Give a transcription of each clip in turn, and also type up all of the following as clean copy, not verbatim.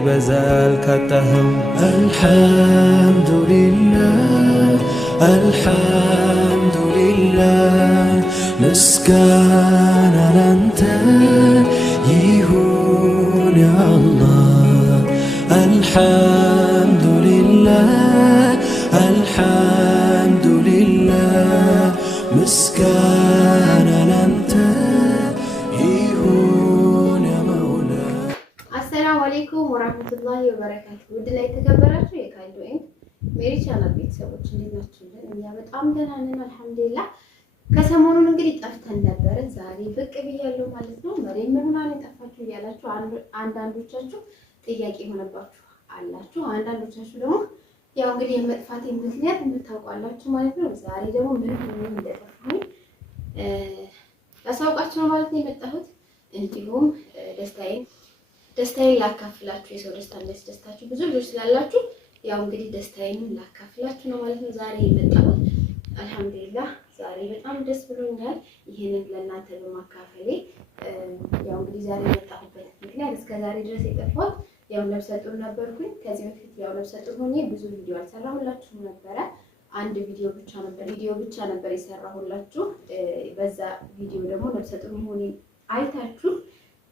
ይበዛል ካጣኸው። አልሐምዱሊላህ አልሐምዱሊላህ ምስጋና ላንተ ይሁን ያ አላህ። አልሐምዱሊላህ አልሐምዱሊላህ ምስጋና ላንተ ይሁን ያ መውላ። አሰላሙ አለይኩም ወራህመቱላሂ ወበረካቱ። ውድ ላይ የተከበራችሁ የካይዶ ኤንድ ሜሪ ቻናል ቤተሰቦች እንዴት ናችሁልን? እኛ በጣም ደህና ነን አልሐምዱሊላህ። ከሰሞኑን እንግዲህ ጠፍተን ነበረ። ዛሬ ብቅ ብያለሁ ማለት ነው። መሬም ምን ሆና ነው የጠፋችሁ እያላችሁ አንዳንዶቻችሁ ጥያቄ ሆነባችሁ አላችሁ። አንዳንዶቻችሁ ደግሞ ያው እንግዲህ የመጥፋቴ ምክንያት የምታውቋላችሁ ማለት ነው። ዛሬ ደግሞ ምን ሆነ እንደጠፋሁኝ ላሳውቃችሁ ነው ማለት ነው የመጣሁት። እንዲሁም ደስታዬን ላካፍላችሁ። የሰው ደስታ የሚያስደስታችሁ ብዙ ልጆች ስላላችሁ ያው እንግዲህ ደስታዬን ላካፍላችሁ ነው ማለት ነው ዛሬ የመጣሁት። አልሐምዱሊላህ ዛሬ በጣም ደስ ብሎኛል ይሄንን ለእናንተ በማካፈሌ። ያው እንግዲህ ዛሬ የመጣሁበት ምክንያት እስከ ዛሬ ድረስ የጠፋሁት ያው ነፍሰ ጡር ነበርኩኝ። ከዚህ በፊት ያው ነፍሰ ጡር ሆኜ ብዙ ቪዲዮ አልሰራሁላችሁም ነበረ። አንድ ቪዲዮ ብቻ ነበር የሰራሁላችሁ። በዛ ቪዲዮ ደግሞ ነፍሰ ጡር መሆኔን አይታችሁ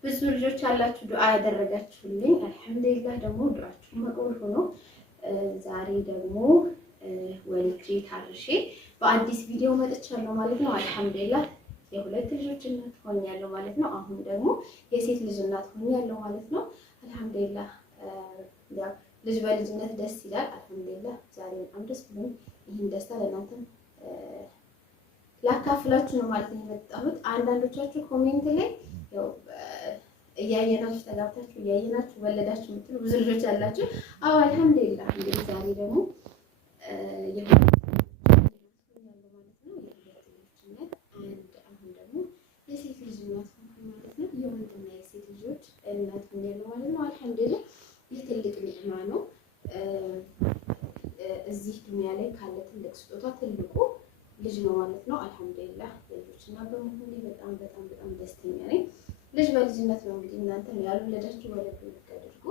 ብዙ ልጆች አላችሁ ዱዓ ያደረጋችሁልኝ። አልሐምዱሊላህ ደግሞ ዱዓችሁ መቅቡል ሆኖ ዛሬ ደግሞ ወልጄ ታርሼ በአዲስ ቪዲዮ መጥቻለሁ ማለት ነው። አልሐምዱሊላህ የሁለት ልጆች እናት ሆኛለሁ ማለት ነው። አሁን ደግሞ የሴት ልጅ እናት ሆኛለሁ ማለት ነው። አልሐምዱሊላህ ያው ልጅ በልጅነት ደስ ይላል። አልሐምዱሊላህ ዛሬ በጣም ደስ ብሎኝ ይህን ደስታ ለእናንተም ላካፍላችሁ ነው ማለት ነው የመጣሁት። አንዳንዶቻችሁ ኮሜንት ላይ ያው እያየናችሁ ተጋብታችሁ እያየናችሁ ወለዳችሁ የምትሉ ብዙ ልጆች አላችሁ። አዎ አልሐምዱሊላህ። እንግዲህ ዛሬ ደግሞ የሴት ልጅ እናት ማለት ነው። የወንድና የሴት ልጆች እናት ሆኛለሁ ማለት ነው። አልሐምዱሊላህ ይህ ትልቅ ኒዕማ ነው። እዚህ ዱንያ ላይ ካለ ትልቅ ስጦታ ትልቁ ልጅ ነው ማለት ነው። አልሐምዱሊላህ ልጆችና በመሆኔ በጣም በጣም በጣም ደስተኛ ነኝ። ልጅ በልጅነት ነው እንግዲህ እናንተም ያልወለዳችሁ ወለዱ ልታደርጉ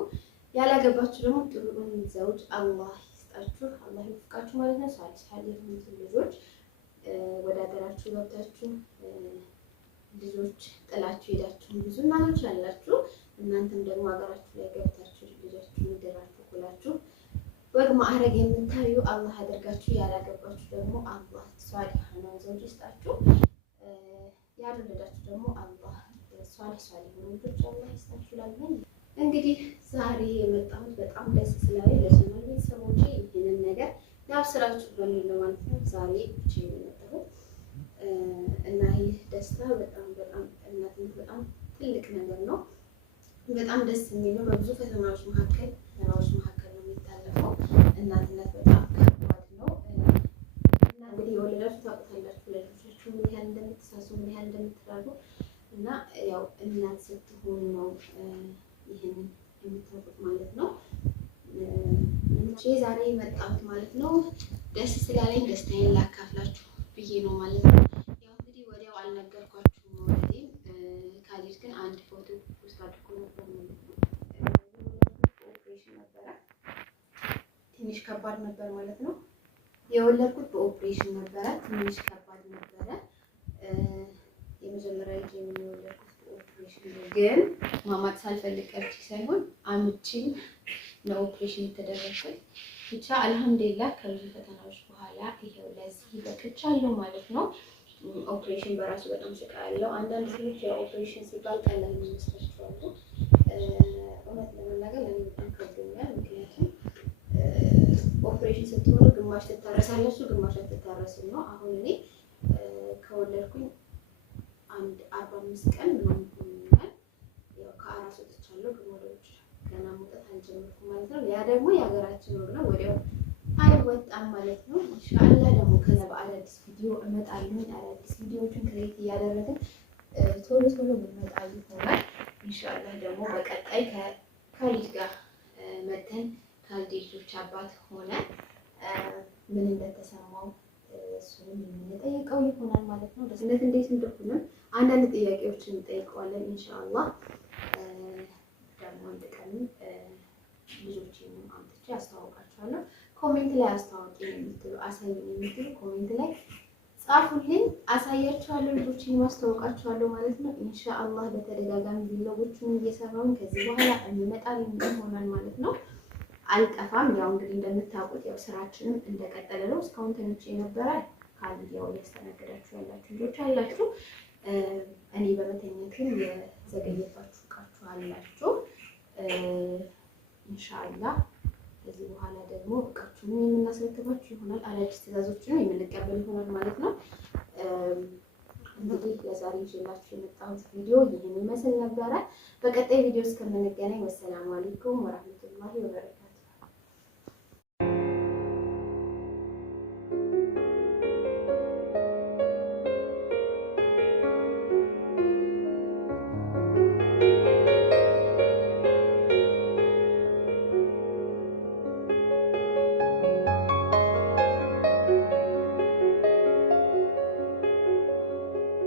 ያላገባችሁ ደግሞ ጥሩን ዘውጅ አላህ ይስጣችሁ፣ አላህ ይፍቃችሁ ማለት ነው። ሳሊህ የሆኑትን ልጆች ወደ ሀገራችሁ ገብታችሁ ልጆች ጥላችሁ ሄዳችሁ ብዙ እናቶች አላችሁ። እናንተም ደግሞ ሀገራችሁ ላይ ገብታችሁ ልጆቻችሁን ድራችሁ ኩላችሁ ወግ ማዕረግ የምታዩ አላህ ያደርጋችሁ። ያላገባችሁ ደግሞ አላህ ሷሊህ ነው ዘውጅ ይስጣችሁ። ያልወለዳችሁ ደግሞ አላህ ሷሊህ ነው ልጆች አላህ ይስጣችሁ ላለን እንግዲህ ዛሬ የመጣሁት በጣም ደስ ስላለኝ ለቻናል ቤተሰቦቼ ይህንን ነገር ላብስራችሁ በሚል ነው ማለት ነው ዛሬ ብቻዬን የመጣሁት እና ይህ ደስታ በጣም በጣም እናትነት በጣም ትልቅ ነገር ነው። በጣም ደስ የሚለው በብዙ ፈተናዎች መካከል ነው የሚታለፈው። እናትነት በጣም ከባድ ነው እና እንግዲህ የወለዳችሁ ታውቁታላችሁ ለልጆቻችሁ ምን ያህል እንደምትሳሱ ምን ያህል እንደምትራሩ እና ያው እናት ስትሆኑ ነው ይህንን የምታውቁት ማለት ነው። ዛሬ የመጣሁት ማለት ነው ደስ ስላለኝ ደስታዬን ላካፍላችሁ ብዬ ነው ማለት ነው። ያው እንግዲህ ወዲያው አልነገርኳችሁም ወለዴን። ካሊድ ግን አንድ ፎቶ ፖስት አድርጎ ነበር ማለት ነው። ኦፕሬሽን ነበረ፣ ትንሽ ከባድ ነበር ማለት ነው። የወለድኩት በኦፕሬሽን ነበረ፣ ትንሽ ከባድ ነበረ። የመጀመሪያ ልጅ የወለድኩት በኦፕሬሽን ነው። ግን ማማጥ ሳልፈልግ ቀርቼ ሳይሆን አምጪ ነው ኦፕሬሽን የተደረገው። ብቻ አልሐምዱሊላህ ከብዙ ፈተናዎች በኋላ ይሄው ለዚህ በቅቻለሁ ማለት ነው። ኦፕሬሽን በራሱ በጣም ስቃይ አለው። አንዳንድ ሰዎች የኦፕሬሽን ሲባል ቀላል ይመስላችኋል። እውነት ለመናገር ለእኔ በጣም ከብዶኛል። ምክንያቱም ኦፕሬሽን ስትሆኑ ግማሽ ትታረሳላችሁ፣ ግማሽ አትታረሱም ነው። አሁን እኔ ከወለድኩኝ አንድ 45 ቀን ምናምን ሆኖኛል። ያው ከአራስ ወጥቻለሁ፣ ግን ወደውጭ ገና መውጣት አልጀመርኩም ማለት ነው። ያ ደግሞ የሀገራችን ወግ ነው፣ ወዲያው አይወጣም ማለት ነው። ኢንሻአላህ ደግሞ ከዛ በአዳዲስ ቪዲዮ እመጣለሁ። አዳዲስ ቪዲዮዎችን ክሬት እያደረግን ቶሎ ብንመጣ ይሆናል። ኢንሻአላህ ደግሞ በቀጣይ ከካሊድ ጋር መተን ካሊድ ልጆች አባት ሆነ ምን እንደተሰማው እሱንም የምንጠይቀው ይሆናል ማለት ነው። ደስነት እንዴት እንደሆነ አንዳንድ ጥያቄዎችን እንጠይቀዋለን ኢንሻአላህ። ደግሞ አንድ ቀን አስተዋውቃችኋለሁ። ኮሜንት ላይ አስተዋውቂ የምትሉ አሳዩኝ የምትሉ ኮሜንት ላይ ጻፉልኝ፣ አሳያችኋለሁ። ልጆችን ማስተዋወቃችኋለሁ ማለት ነው። ኢንሻአላህ በተደጋጋሚ ቪዲዮዎችን እየሰራሁኝ ከዚህ በኋላ እንመጣለን ይሆናል ማለት ነው። አልጠፋም። ያው እንግዲህ እንደምታውቁት ያው ስራችንም እንደቀጠለ ነው። እስካሁን ተኝቼ ነበረ። ካል ያው እያስተናገዳችሁ ያላችሁ ልጆች አላችሁ። እኔ በመተኛትም የዘገየባችሁ እቃችሁ አላችሁ። ኢንሻአላህ ከዚህ በኋላ ደግሞ እቃችሁን የምናስረክባችሁ ይሆናል። አዳዲስ ትዕዛዞችን የምንቀበል ይሆናል ማለት ነው። እንግዲህ ለዛሬ ይዤላችሁ የመጣሁት ቪዲዮ ይህን ይመስል ነበረ። በቀጣይ ቪዲዮ እስከምንገናኝ ወሰላሙ አለይኩም ወራህመቱላሂ ወበረካቱ።